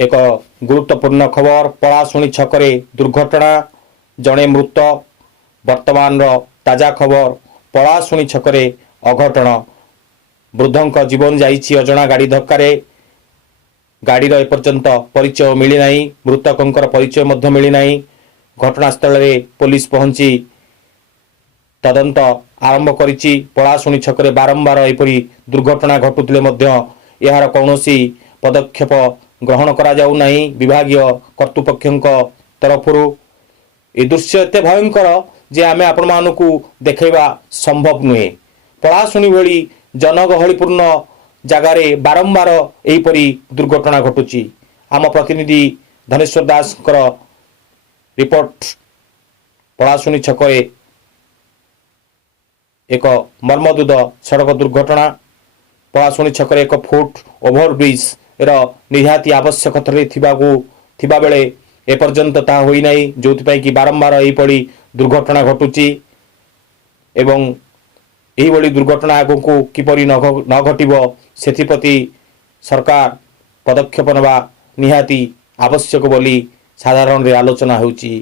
एक गुरुत्वपूर्ण खबर पलाशुणी छकरे दुर्घटना जड़े मृत वर्तमान ताजा खबर पलाशुणी छकरे अघटन वृद्धंक जीवन जाइछि अजଣା गाड़ी धक्कार गाड़ीर एपर्यंत परिचय मिलना मृतकों परिचय मिलना घटनास्थल में पुलिस पहुंची तदंत आरंभ करिछि। पलाशुणी छकरे बारंबार एपरी दुर्घटना घटुतिले यार कौनसी पदक्षेप ग्रहण करा जाउ नाही विभागीय कर्तृपक्षों तरफरु। ए दृश्य एते भयंकर जे आमे आपण मानकु देखैबा संभव नुहे। पलाशुणी भली जनगहलीपूर्ण जगार बारंबार एहीपरी दुर्घटना घटुची। आम प्रतिनिधि धनेश्वर दास रिपोर्ट पलाशुणी छकरे एक मर्मदुद सड़क दुर्घटना। पलाशुणी छकरे एक फुट ओभरब्रिज निहाती आवश्यकता बेले एपर्यंत ता होई नाही जो कि बारंबार एहीपरी दुर्घटना घटुची एवं एहीभली दुर्घटना आगको किपरि न घटिबो सेथिप्रति सरकार पदक्षेप नेबा निहाती आवश्यक बोली साधारण रे आलोचना होउची।